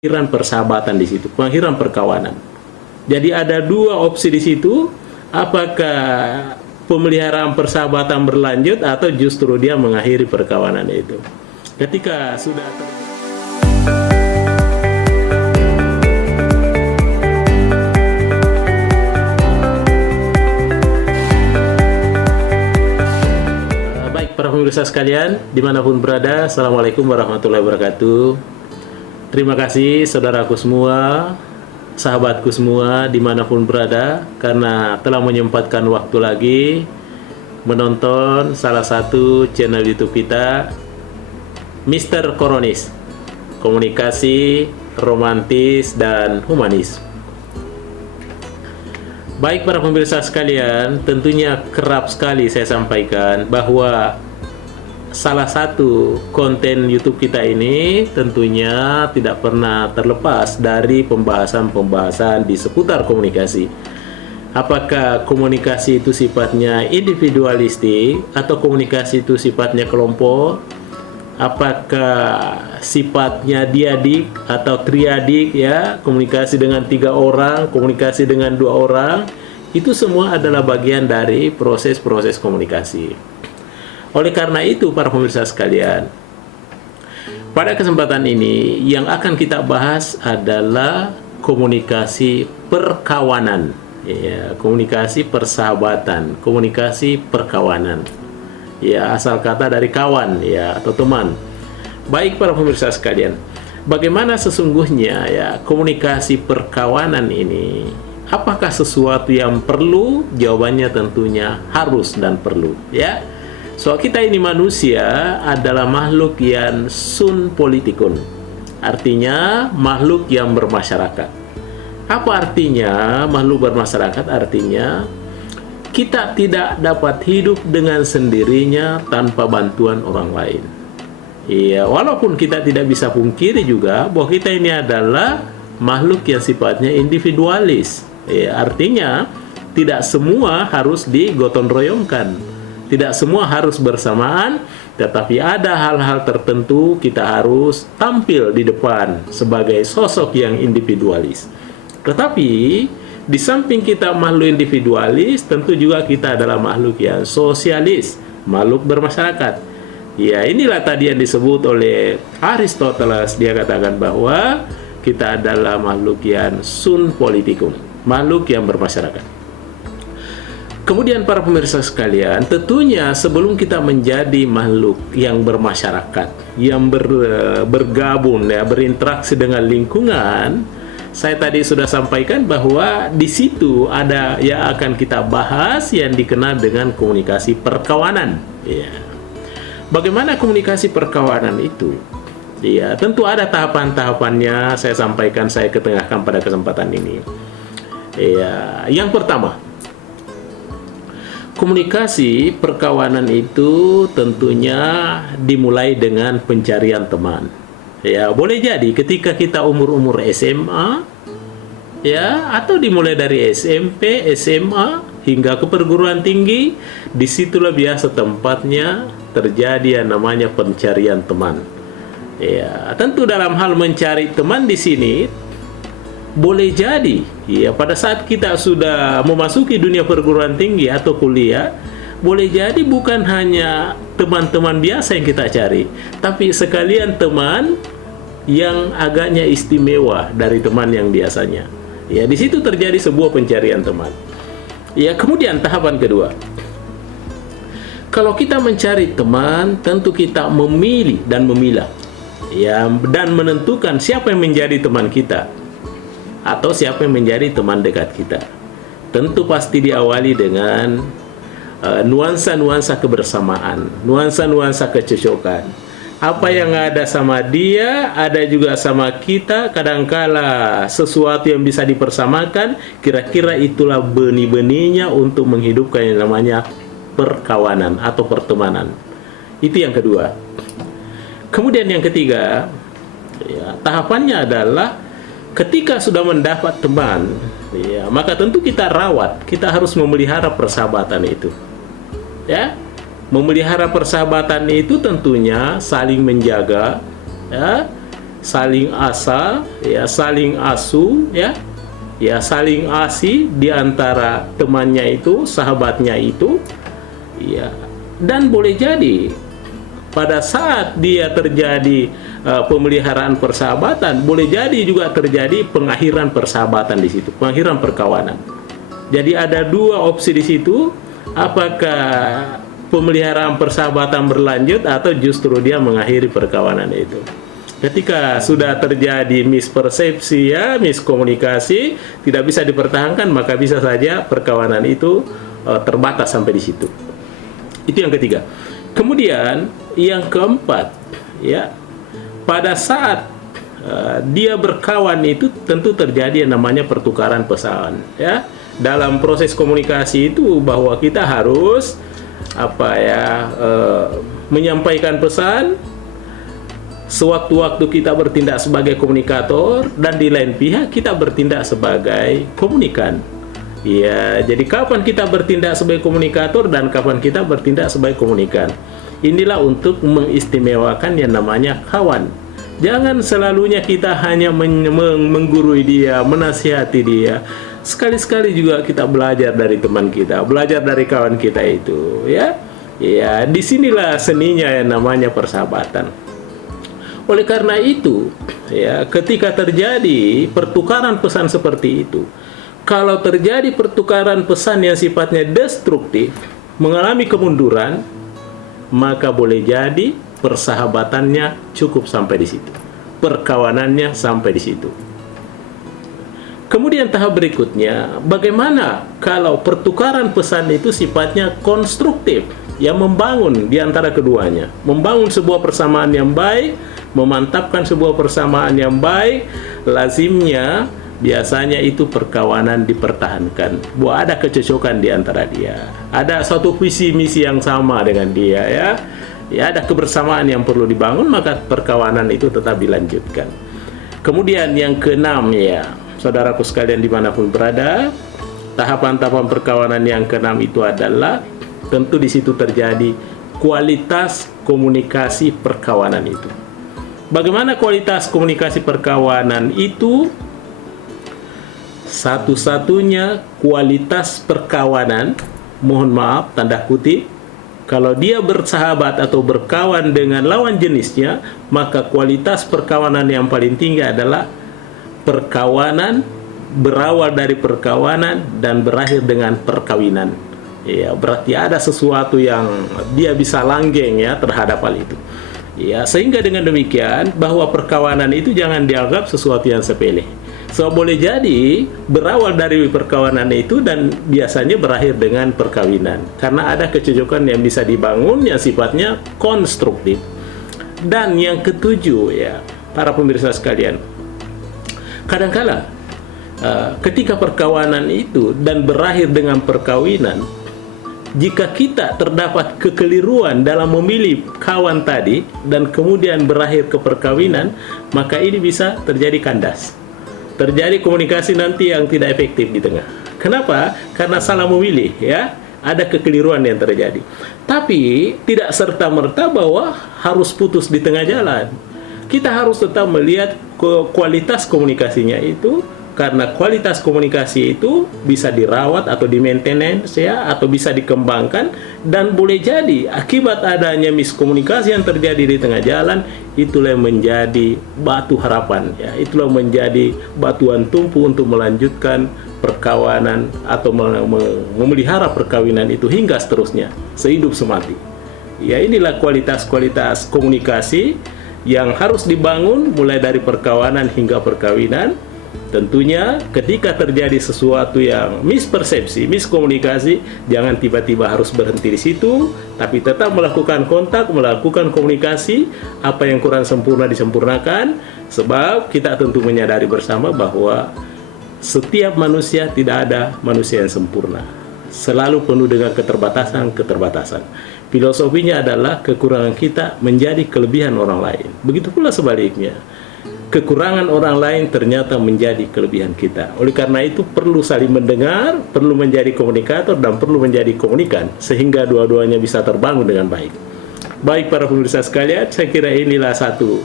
pengakhiran persahabatan di situ, pengakhiran perkawanan. Jadi ada dua opsi di situ, apakah pemeliharaan persahabatan berlanjut atau justru dia mengakhiri perkawanan itu. Ketika sudah baik para pemirsa sekalian, dimanapun berada, Assalamualaikum warahmatullahi wabarakatuh. Terima kasih saudaraku semua, sahabatku semua dimanapun berada, karena telah menyempatkan waktu lagi menonton salah satu channel YouTube kita, Mr. Koronis, komunikasi romantis dan humanis. Baik para pemirsa sekalian, tentunya kerap sekali saya sampaikan bahwa salah satu konten YouTube kita ini tentunya tidak pernah terlepas dari pembahasan-pembahasan di seputar komunikasi. Apakah komunikasi itu sifatnya individualistik atau komunikasi itu sifatnya kelompok? Apakah sifatnya diadik atau triadik, ya, komunikasi dengan 3 orang, komunikasi dengan 2 orang? Itu semua adalah bagian dari proses-proses komunikasi. Oleh karena itu, para pemirsa sekalian, pada kesempatan ini yang akan kita bahas adalah komunikasi perkawanan, ya, komunikasi persahabatan, komunikasi perkawanan. Ya, asal kata dari kawan, ya, atau teman. Baik para pemirsa sekalian, bagaimana sesungguhnya ya komunikasi perkawanan ini? Apakah sesuatu yang perlu? Jawabannya tentunya harus dan perlu, ya. So, kita ini manusia adalah makhluk yang sun politikun. Artinya makhluk yang bermasyarakat. Apa artinya makhluk bermasyarakat? Artinya kita tidak dapat hidup dengan sendirinya tanpa bantuan orang lain. Iya, walaupun kita tidak bisa pungkiri juga bahwa kita ini adalah makhluk yang sifatnya individualis. Ya, artinya tidak semua harus digotong royongkan. Tidak semua harus bersamaan, tetapi ada hal-hal tertentu kita harus tampil di depan sebagai sosok yang individualis. Tetapi di samping kita makhluk individualis, tentu juga kita adalah makhluk yang sosialis, makhluk bermasyarakat. Ya, inilah tadi yang disebut oleh Aristoteles. Dia katakan bahwa kita adalah makhluk yang sun politikum, makhluk yang bermasyarakat. Kemudian para pemirsa sekalian, tentunya sebelum kita menjadi makhluk yang bermasyarakat, yang bergabung, ya, berinteraksi dengan lingkungan, saya tadi sudah sampaikan bahwa di situ ada yang akan kita bahas yang dikenal dengan komunikasi perkawanan. Ya. Bagaimana komunikasi perkawanan itu? Ya, tentu ada tahapan-tahapannya. Saya sampaikan, saya ketengahkan pada kesempatan ini. Ya, yang pertama, komunikasi perkawanan itu tentunya dimulai dengan pencarian teman. Ya, boleh jadi ketika kita umur-umur SMA, ya, atau dimulai dari SMP, SMA hingga ke perguruan tinggi, disitulah biasa tempatnya terjadi yang namanya pencarian teman. Ya, tentu dalam hal mencari teman di sini boleh jadi, ya, pada saat kita sudah memasuki dunia perguruan tinggi atau kuliah, boleh jadi bukan hanya teman-teman biasa yang kita cari, tapi sekalian teman yang agaknya istimewa dari teman yang biasanya. Ya, di situ terjadi sebuah pencarian teman. Ya, kemudian tahapan kedua. Kalau kita mencari teman, tentu kita memilih dan memilah, ya, dan menentukan siapa yang menjadi teman kita atau siapa yang menjadi teman dekat kita. Tentu pasti diawali dengan nuansa-nuansa kebersamaan, nuansa-nuansa kecocokan. Apa yang ada sama dia, ada juga sama kita. Kadangkala sesuatu yang bisa dipersamakan, kira-kira itulah benih-benihnya untuk menghidupkan yang namanya perkawanan atau pertemanan. Itu yang kedua. Kemudian yang ketiga, ya, tahapannya adalah ketika sudah mendapat teman, ya, maka tentu kita rawat, kita harus memelihara persahabatan itu. Ya, memelihara persahabatan itu tentunya saling menjaga, ya, saling asa, ya, saling asu, ya, saling asi di antara temannya itu, sahabatnya itu, ya. Dan boleh jadi pada saat dia terjadi pemeliharaan persahabatan, boleh jadi juga terjadi pengakhiran persahabatan di situ, pengakhiran perkawanan. Jadi ada dua opsi di situ, apakah pemeliharaan persahabatan berlanjut atau justru dia mengakhiri perkawanan itu. Ketika sudah terjadi mispersepsi, ya, miskomunikasi, tidak bisa dipertahankan, maka bisa saja perkawanan itu terbatas sampai di situ. Itu yang ketiga. Kemudian yang keempat, ya, pada saat dia berkawan itu tentu terjadi yang namanya pertukaran pesan, ya. Dalam proses komunikasi itu bahwa kita harus menyampaikan pesan, sewaktu-waktu kita bertindak sebagai komunikator, dan di lain pihak kita bertindak sebagai komunikan. Ya, jadi kapan kita bertindak sebagai komunikator dan kapan kita bertindak sebagai komunikan. Inilah untuk mengistimewakan yang namanya kawan. Jangan selalunya kita hanya menggurui dia, menasihati dia. Sekali-sekali juga kita belajar dari teman kita, belajar dari kawan kita itu, ya. Ya, disinilah seninya yang namanya persahabatan. Oleh karena itu, ya, ketika terjadi pertukaran pesan seperti itu, kalau terjadi pertukaran pesan yang sifatnya destruktif, mengalami kemunduran, maka boleh jadi persahabatannya cukup sampai di situ, perkawanannya sampai di situ. Kemudian tahap berikutnya, bagaimana kalau pertukaran pesan itu sifatnya konstruktif, yang membangun di antara keduanya, membangun sebuah persamaan yang baik, memantapkan sebuah persamaan yang baik. Lazimnya biasanya itu perkawanan dipertahankan, bahwa ada kecocokan di antara dia, ada suatu visi misi yang sama dengan dia, ya, ya, ada kebersamaan yang perlu dibangun, maka perkawanan itu tetap dilanjutkan. Kemudian yang keenam, ya, saudaraku sekalian dimanapun berada, tahapan-tahapan perkawanan yang keenam itu adalah tentu di situ terjadi kualitas komunikasi perkawanan itu. Bagaimana kualitas komunikasi perkawanan itu? Satu-satunya kualitas perkawanan, mohon maaf, tanda kutip, kalau dia bersahabat atau berkawan dengan lawan jenisnya, maka kualitas perkawanan yang paling tinggi adalah perkawanan berawal dari perkawanan dan berakhir dengan perkawinan. Ya, berarti ada sesuatu yang dia bisa langgeng, ya, terhadap hal itu. Ya, sehingga dengan demikian bahwa perkawanan itu jangan dianggap sesuatu yang sepele. So, boleh jadi berawal dari perkawanan itu dan biasanya berakhir dengan perkawinan, karena ada kecocokan yang bisa dibangun yang sifatnya konstruktif. Dan yang ketujuh, ya, para pemirsa sekalian, kadangkala ketika perkawanan itu dan berakhir dengan perkawinan, jika kita terdapat kekeliruan dalam memilih kawan tadi dan kemudian berakhir ke perkawinan, maka ini bisa terjadi kandas. Terjadi komunikasi nanti yang tidak efektif di tengah. Kenapa? Karena salah memilih, ya. Ada kekeliruan yang terjadi. Tapi tidak serta-merta bahwa harus putus di tengah jalan. Kita harus tetap melihat kualitas komunikasinya itu, karena kualitas komunikasi itu bisa dirawat atau di-maintenance, ya, atau bisa dikembangkan, dan boleh jadi akibat adanya miskomunikasi yang terjadi di tengah jalan, itulah yang menjadi batu harapan, ya, itulah menjadi batuan tumpu untuk melanjutkan perkawanan atau memelihara perkawinan itu hingga seterusnya, sehidup semati. Ya, inilah kualitas-kualitas komunikasi yang harus dibangun mulai dari perkawanan hingga perkawinan. Tentunya ketika terjadi sesuatu yang mispersepsi, miskomunikasi, jangan tiba-tiba harus berhenti di situ, tapi tetap melakukan kontak, melakukan komunikasi. Apa yang kurang sempurna disempurnakan, sebab kita tentu menyadari bersama bahwa setiap manusia, tidak ada manusia yang sempurna, selalu penuh dengan keterbatasan. Filosofinya adalah kekurangan kita menjadi kelebihan orang lain. Begitu pula sebaliknya, kekurangan orang lain ternyata menjadi kelebihan kita. Oleh karena itu perlu saling mendengar, perlu menjadi komunikator, dan perlu menjadi komunikan, sehingga dua-duanya bisa terbangun dengan baik. Baik para pemirsa sekalian, saya kira inilah satu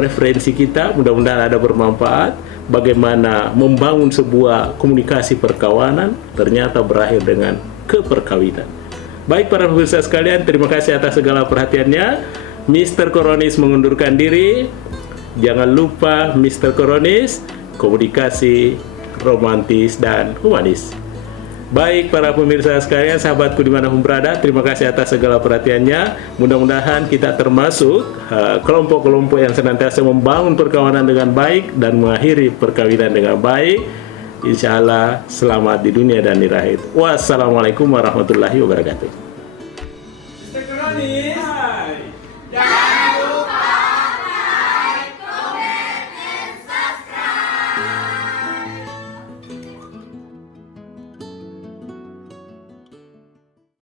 referensi kita, mudah-mudahan ada bermanfaat. Bagaimana membangun sebuah komunikasi perkawanan ternyata berakhir dengan keperkawinan. Baik para pemirsa sekalian, terima kasih atas segala perhatiannya. Mr. Koronis mengundurkan diri. Jangan lupa Mr. Koronis, komunikasi romantis dan humanis. Baik para pemirsa sekalian, sahabatku dimanapun berada, terima kasih atas segala perhatiannya. Mudah-mudahan kita termasuk kelompok-kelompok yang senantiasa membangun perkawinan dengan baik dan mengakhiri perkawinan dengan baik. Insya Allah selamat di dunia dan di akhirat. Wassalamualaikum warahmatullahi wabarakatuh. Mr. Koronis, hai.